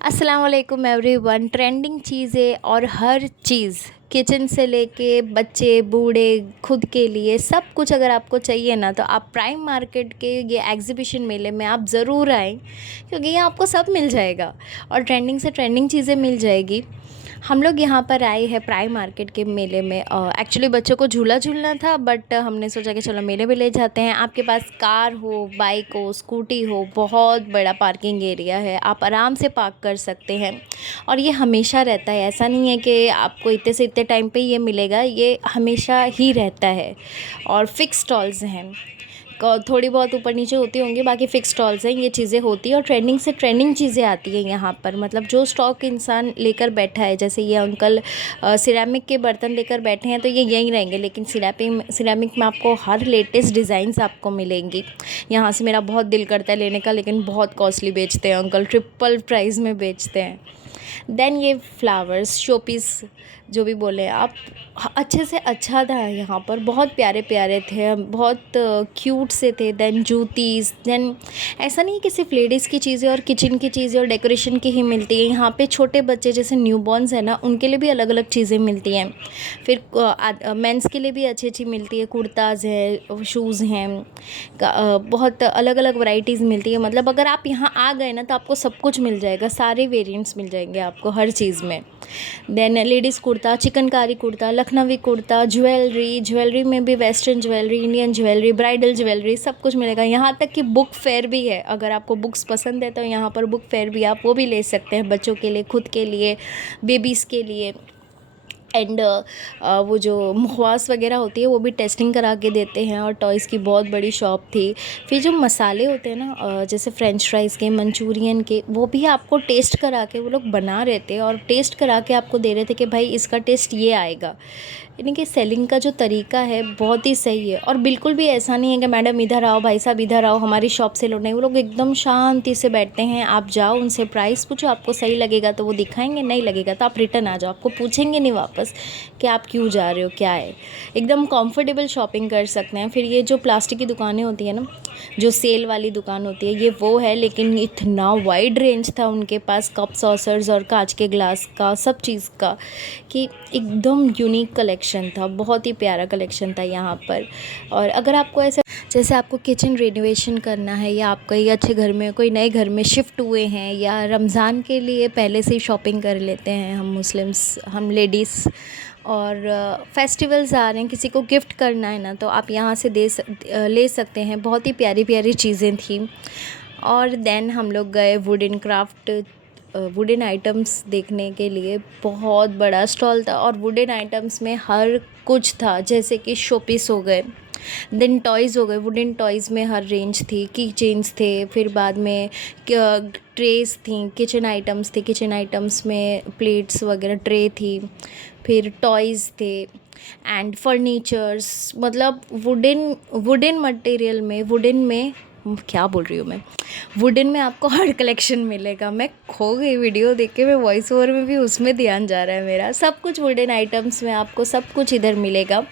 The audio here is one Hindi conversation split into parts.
अस्सलाम वालेकुम एवरीवन। ट्रेंडिंग चीज़ें और हर चीज़ किचन से लेके बच्चे बूढ़े खुद के लिए सब कुछ अगर आपको चाहिए ना, तो आप प्राइम मार्केट के ये एग्जीबिशन मेले में आप ज़रूर आएँ, क्योंकि यहाँ आपको सब मिल जाएगा और ट्रेंडिंग से ट्रेंडिंग चीज़ें मिल जाएगी। हम लोग यहाँ पर आए हैं प्राइम मार्केट के मेले में। एक्चुअली बच्चों को झूला झूलना था, बट हमने सोचा कि चलो मेले में ले जाते हैं। आपके पास कार हो, बाइक हो, स्कूटी हो, बहुत बड़ा पार्किंग एरिया है, आप आराम से पार्क कर सकते हैं। और ये हमेशा रहता है, ऐसा नहीं है कि आपको इतने से इतने टाइम पे ये मिलेगा, ये हमेशा ही रहता है। और फिक्स स्टॉल्स हैं, थोड़ी बहुत ऊपर नीचे होती होंगी, बाकी फ़िक्स स्टॉल्स हैं, ये चीज़ें होती हैं। और ट्रेंडिंग से ट्रेंडिंग चीज़ें आती हैं यहाँ पर, मतलब जो स्टॉक इंसान लेकर बैठा है। जैसे ये अंकल सिरेमिक के बर्तन लेकर बैठे हैं, तो ये यहीं रहेंगे, लेकिन सिरेमिक में आपको हर लेटेस्ट डिज़ाइंस आपको मिलेंगी। यहाँ से मेरा बहुत दिल करता है लेने का, लेकिन बहुत कॉस्टली बेचते हैं अंकल, ट्रिपल प्राइस में बेचते हैं। देन ये फ्लावर्स शोपीस जो भी बोले आप, अच्छे से अच्छा था यहाँ पर, बहुत प्यारे प्यारे थे, बहुत क्यूट से थे। देन जूतीस, देन ऐसा नहीं कि सिर्फ लेडीज़ की चीज़ें और किचन की चीज़ें और डेकोरेशन की ही मिलती है। यहाँ पे छोटे बच्चे जैसे न्यूबॉर्न्स है ना, उनके लिए भी अलग अलग चीज़ें मिलती हैं। फिर मेंस के लिए भी अच्छी अच्छी मिलती है, कुर्ताज़ है, शूज़ हैं, बहुत अलग अलग वैरायटीज़ मिलती है। मतलब अगर आप यहाँ आ गए ना, तो आपको सब कुछ मिल जाएगा, सारे वेरिएंट्स मिल जाएंगे आपको हर चीज़ में। Then ladies kurta, chikankari kurta, Lucknowi kurta, jewellery में भी western jewellery, Indian jewellery, bridal jewellery, सब कुछ मिलेगा। यहाँ तक कि बुक फेयर भी है, अगर आपको बुक्स पसंद है तो यहाँ पर बुक फेयर भी आप वो भी ले सकते हैं, बच्चों के लिए, खुद के लिए, बेबीज़ के लिए। एंड वो जो मुखवास वगैरह होती है वो भी टेस्टिंग करा के देते हैं। और टॉयज़ की बहुत बड़ी शॉप थी। फिर जो मसाले होते हैं ना, जैसे फ्रेंच फ्राइज़ के, मंचूरियन के, वो भी आपको टेस्ट करा के वो लोग बना रहे थे और टेस्ट करा के आपको दे रहे थे कि भाई इसका टेस्ट ये आएगा। यानी कि सेलिंग का जो तरीका है बहुत ही सही है। और बिल्कुल भी ऐसा नहीं है कि मैडम इधर आओ, भाई साहब इधर आओ, हमारी शॉप से लो, नहीं, वो लोग एकदम शांति से बैठते हैं। आप जाओ, उनसे प्राइस पूछो, आपको सही लगेगा तो वो दिखाएंगे, नहीं लगेगा तो आप रिटर्न आ जाओ, आपको पूछेंगे नहीं वापस कि आप क्यों जा रहे हो, क्या है। एकदम कंफर्टेबल शॉपिंग कर सकते हैं। फिर ये जो प्लास्टिक की दुकानें होती है ना, जो सेल वाली दुकान होती है, ये वो है, लेकिन इतना वाइड रेंज था उनके पास, कप सॉसर्स और कांच के ग्लास का, सब चीज़ का, कि एकदम यूनिक कलेक्शन था, बहुत ही प्यारा कलेक्शन था यहाँ पर। और अगर आपको ऐसे जैसे आपको किचन रेनोवेशन करना है, या आप कहीं अच्छे घर में, कोई नए घर में शिफ्ट हुए हैं, या रमज़ान के लिए पहले से ही शॉपिंग कर लेते हैं हम मुस्लिम्स, हम लेडीज़, और फेस्टिवल्स आ रहे हैं, किसी को गिफ्ट करना है ना, तो आप यहाँ से ले सकते हैं। बहुत ही प्यारी प्यारी चीज़ें थी। और देन हम लोग गए वुडन आइटम्स देखने के लिए। बहुत बड़ा स्टॉल था और वुडन आइटम्स में हर कुछ था, जैसे कि शोपीस हो गए, देन टॉयज़ हो गए, वुडन टॉयज़ में हर रेंज थी, की चेन्स थे, फिर बाद में ट्रेस थी, किचन आइटम्स थे, किचन आइटम्स में प्लेट्स वगैरह, ट्रे थी, फिर टॉयज़ थे एंड फर्नीचर्स। मतलब वुडन मटेरियल में, वुडन में क्या बोल रही हूँ मैं, वुडन में आपको हर कलेक्शन मिलेगा। मैं खो गई वीडियो देख के, मैं वॉइस ओवर में भी उसमें ध्यान जा रहा है मेरा। सब कुछ वुडन आइटम्स में आपको सब कुछ इधर मिलेगा।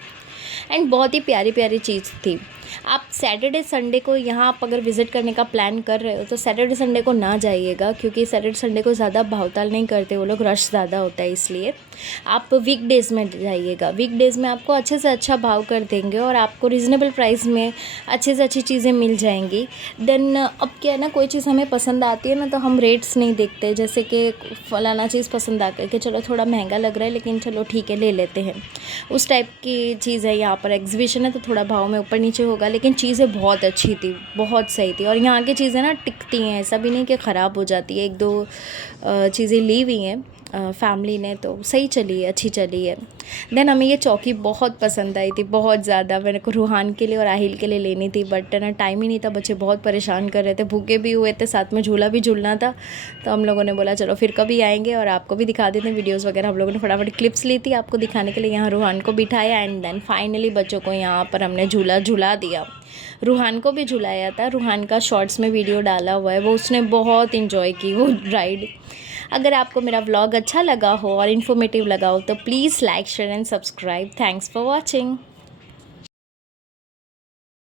एंड बहुत ही प्यारी प्यारी चीज़ थी। आप सैटरडे संडे को यहाँ आप अगर विज़िट करने का प्लान कर रहे हो, तो सैटरडे संडे को ना जाइएगा, क्योंकि सैटरडे संडे को ज़्यादा भावताल नहीं करते वो लोग, रश ज़्यादा होता है, इसलिए आप वीकडेज़ में जाइएगा। वीकडेज़ में आपको अच्छे से अच्छा भाव कर देंगे और आपको रीज़नेबल प्राइस में अच्छे से अच्छी चीज़ें मिल जाएंगी। देन अब क्या है ना, कोई चीज़ हमें पसंद आती है ना, तो हम रेट्स नहीं देखते, जैसे कि फ़लाना चीज़ पसंद आ गई कि चलो थोड़ा महंगा लग रहा है, लेकिन चलो ठीक है ले लेते हैं, उस टाइप की चीज़ है। यहाँ पर एग्जीबिशन है तो थोड़ा भाव में ऊपर नीचे होगा, लेकिन चीज़ें बहुत अच्छी थी, बहुत सही थी। और यहाँ की चीज़ें ना टिकती हैं, ऐसा भी नहीं कि ख़राब हो जाती है। एक दो चीज़ें ली हुई हैं फैमिली ने, तो सही चली है, अच्छी चली है। देन हमें ये चौकी बहुत पसंद आई थी, बहुत ज़्यादा। मेरे को रूहान के लिए और आहिल के लिए लेनी थी, बट ना टाइम ही नहीं था, बच्चे बहुत परेशान कर रहे थे, भूखे भी हुए थे, साथ में झूला भी झूलना था। तो हम लोगों ने बोला चलो फिर कभी आएंगे और आपको भी दिखा देते हैं। वीडियोज़ वगैरह हम लोगों ने फटाफट क्लिप्स ली थी आपको दिखाने के लिए। यहाँ रूहान को बिठाया एंड देन फाइनली बच्चों को यहाँ पर हमने झूला झूला दिया। रूहान को भी झुलाया था, रूहान का शॉर्ट्स में वीडियो डाला हुआ है, वो उसने बहुत इन्जॉय की वो राइड। अगर आपको मेरा व्लॉग अच्छा लगा हो और इन्फॉर्मेटिव लगा हो, तो please like, share and subscribe. Thanks for watching.